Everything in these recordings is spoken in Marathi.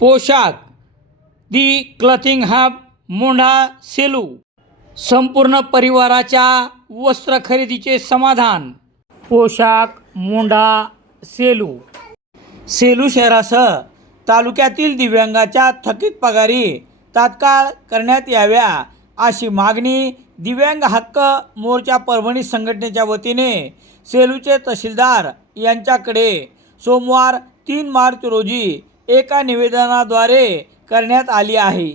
पोशाख. The clothing hub Mondha Selu. संपूर्ण परिवाराच्या वस्त्र खरेदीचे समाधान. पोशाख मोंढा सेलू. सेलू शहरासह तालुक्यातील दिव्यांगाच्या थकीत पगारी तात्काळ करण्यात याव्या अशी मागणी दिव्यांग हक्क मोर्चा परभणी संघटनेच्या वतीने सेलूचे तहसीलदार यांच्याकडे सोमवार तीन मार्च रोजी एका निवेदनाद्वारे करण्यात आली आहे.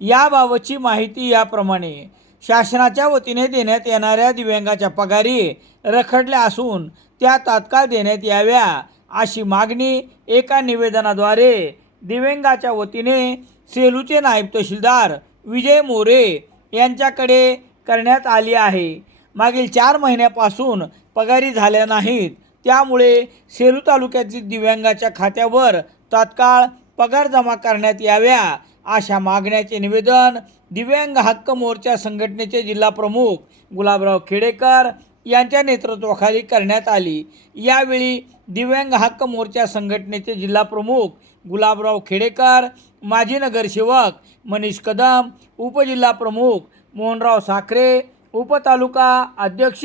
याबाबतची माहिती याप्रमाणे शासनाच्या वतीने देण्यात येणाऱ्या दिव्यांगाच्या पगारी रखडल्या असून त्या तात्काळ देण्यात याव्या अशी मागणी एका निवेदनाद्वारे दिव्यांगाच्या वतीने सेलूचे नायब तहसीलदार विजय मोरे यांच्याकडे करण्यात आली आहे. मागील चार महिन्यापासून पगारी झाल्या नाहीत. त्यामुळे सेलू तालुक्यातील दिव्यांगाच्या खात्यावर तात्काळ पगार जमा करण्यात याव्या अशा मागण्याचे निवेदन दिव्यांग हक्क मोर्चा संघटनेचे जिल्हाप्रमुख गुलाबराव खेडेकर यांच्या नेतृत्वाखाली करण्यात आली. यावेळी दिव्यांग हक्क मोर्चा संघटनेचे जिल्हाप्रमुख गुलाबराव खेडेकर माजी नगरसेवक मनीष कदम उपजिल्हाप्रमुख मोहनराव साखरे उपतालुका अध्यक्ष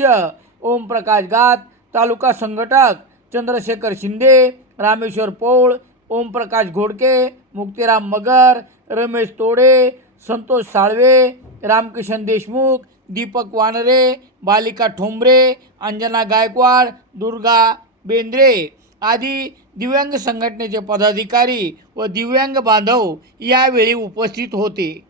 ओमप्रकाश गात तालुका संघटक चंद्रशेखर शिंदे रामेश्वर पौळ ओमप्रकाश घोडके मुक्तिराम मगर रमेश तोडे संतोष साळवे रामकिशन देशमुख दीपक वानरे बालिका ठोंबरे अंजना गायकवाड दुर्गा बेंद्रे आदी दिव्यांग संघटनेचे पदाधिकारी व दिव्यांग बांधव यावेळी उपस्थित होते.